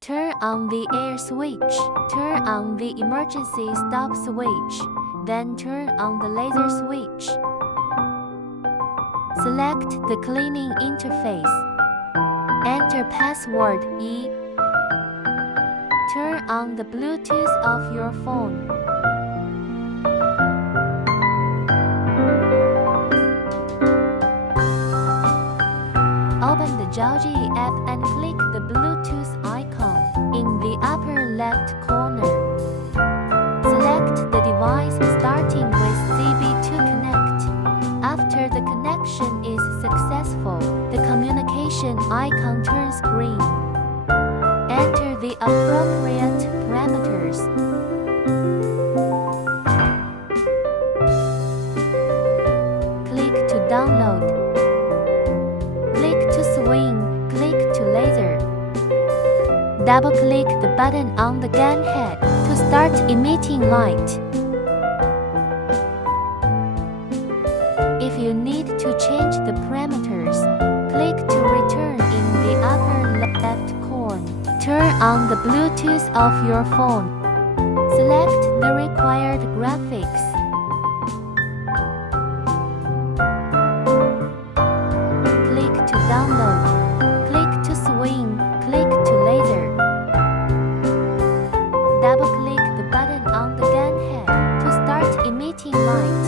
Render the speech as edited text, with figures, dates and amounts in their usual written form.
Turn on the air switch. Turn on the emergency stop switch. Then turn on the laser switch. Select the cleaning interface. Enter password E. Turn on the Bluetooth of your phone. Open the Jauji app and click the Bluetooth icon in the upper left corner. Select the device starting with CB2 Connect. After the connection is successful, the communication icon turns green. Enter the appropriate parameters. Click to download. Click to swing, click to laser. Double-click the button on the gun head to start emitting light. If you need to change the parameters, click to return in the upper left corner. Turn on the Bluetooth of your phone. Select the required graphics. Click to download. Click to swing, click to laser. Double-click the button on the gun head to start emitting light.